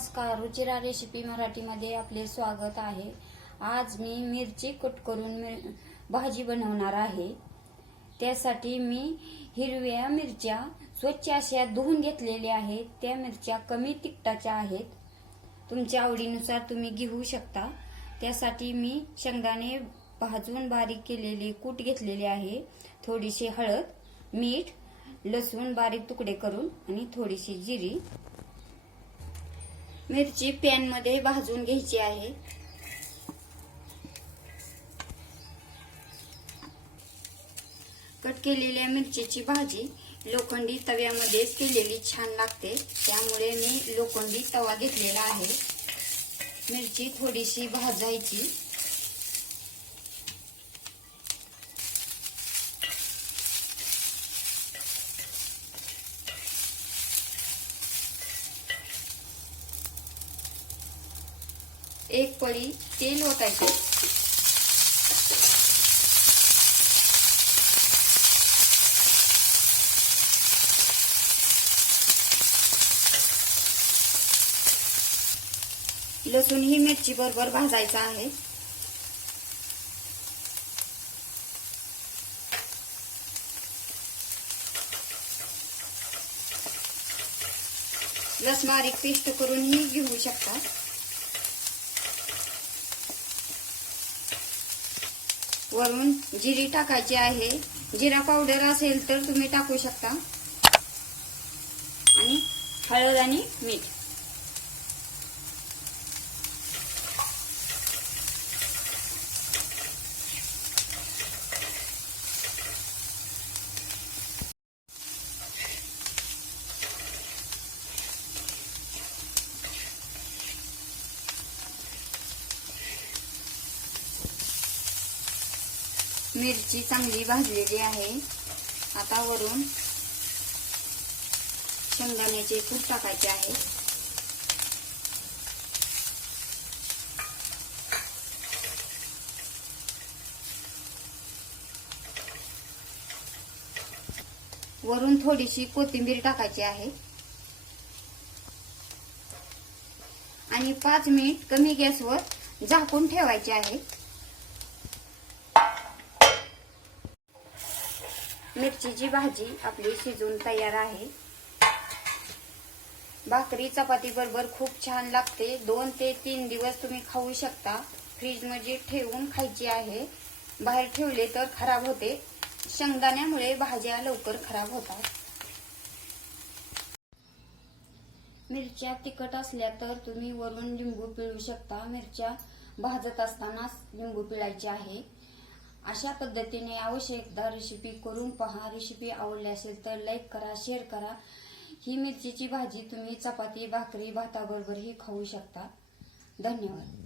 नमस्कार रुचिरा रेसिपी मराठीमध्ये आपले स्वागत आहे. आज मी मिरची कट करून भाजी बनवणार आहे. त्यासाठी मी हिरव्या मिरच्या स्वच्छ अशा धुवून घेतलेल्या आहेत. त्या मिरच्या कमी तिखटाच्या आहेत. तुमच्या आवडीनुसार तुम्ही घेऊ शकता. त्यासाठी मी शेंगदाणे भाजून बारीक केलेली कूट घेतलेले आहे. थोडीशी हळद मीठ लसूण बारीक तुकडे करून आणि थोडीशी जिरी मिरची पॅनमध्ये भाजून घ्यायची आहे. कट केलेल्या मिरचीची भाजी लोखंडी तव्यामध्येच केलेली छान लागते. त्यामुळे मी लोखंडी तवा घेतलेला आहे. मिरची थोडीशी भाजायची. एक पळी तेल ओतायचे. लसूण ही मिरची बरोबर भाजायचा आहे. लस बारीक पेस्ट करूनही घेऊ शकता. वरून जिरी टाकायची आहे. जिरा पावडर असेल तर तुम्ही टाकू शकता. आणि हळद आणि मीठ. मिरची चांगली भाजलेली आहे. आता वरून शेंगदाण्याचे कूट टाकायचे आहे. वरून थोडीशी कोथिंबीर टाकायची आहे. आणि पाच मिनिट कमी गॅसवर झाकून ठेवायचे आहे. मिरचीची भाजी आपली शिजून तयार आहे. भाकरी चपाती बरोबर खूप छान लागते. दोन ते तीन दिवस तुम्ही खाऊ शकता. फ्रीजमध्ये ठेवून खायची आहे. बाहेर ठेवले तर खराब होते. शेंगदाण्यामुळे भाज्या लवकर खराब होतात. मिरच्या तिखट असल्या तर तुम्ही वरून लिंबू पिळू शकता. मिरच्या भाजत असतानाच लिंबू पिळायचे आहे. अशा पद्धतीने आवश्यकता एकदा रेसिपी करून पहा. रेसिपी आवडली असेल तर लाईक करा शेअर करा. ही मिरचीची भाजी तुम्ही चपाती भाकरी भाताबरोबरही खाऊ शकता. धन्यवाद.